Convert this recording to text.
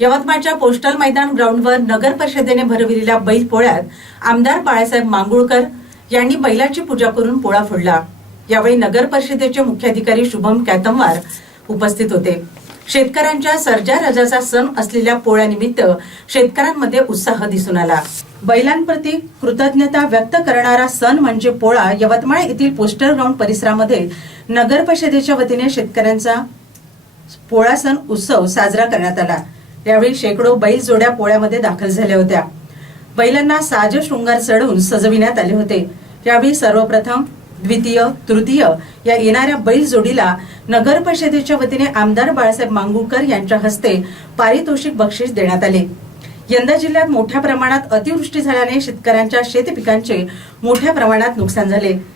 यवतमाळच्या पोस्टल मैदान ग्राउंडवर नगर परिषदेने भरविलेल्या बैल पोळ्यात आमदार बाळासाहेब मांगुळकर यांनी बैलाची पूजा करून पोळा फोडला. यावेळी नगर परिषदेचे मुख्याधिकारी शुभम कॅतमवार उपस्थित होते. शेतकऱ्यांच्या सर्जा रजाचा सण असलेल्या पोळ्यानिमित्त शेतकऱ्यांमध्ये उत्साह दिसून आला. बैलांप्रती कृतज्ञता व्यक्त करणारा सण म्हणजे पोळा यवतमाळ येथील पोस्टर ग्राउंड परिसरामध्ये नगर परिषदेच्या वतीने शेतकऱ्यांचा पोळा सण उत्सव साजरा करण्यात आला. यावेळी शेकडो बैल जोड्या पोळ्यामध्ये दाखल झाल्या होत्या. बैलांना साज शृंगार चढवून सजविण्यात आले होते. यावेळी सर्वप्रथम द्वितीय तृतीय या येणाऱ्या बैल जोडीला नगर परिषदेच्या वतीने आमदार बाळासाहेब मांगुळकर यांच्या हस्ते पारितोषिक बक्षीस देण्यात आले. यंदा जिल्ह्यात मोठ्या प्रमाणात अतिवृष्टी झाल्याने शेतकऱ्यांच्या शेतपिकांचे मोठ्या प्रमाणात नुकसान झाले.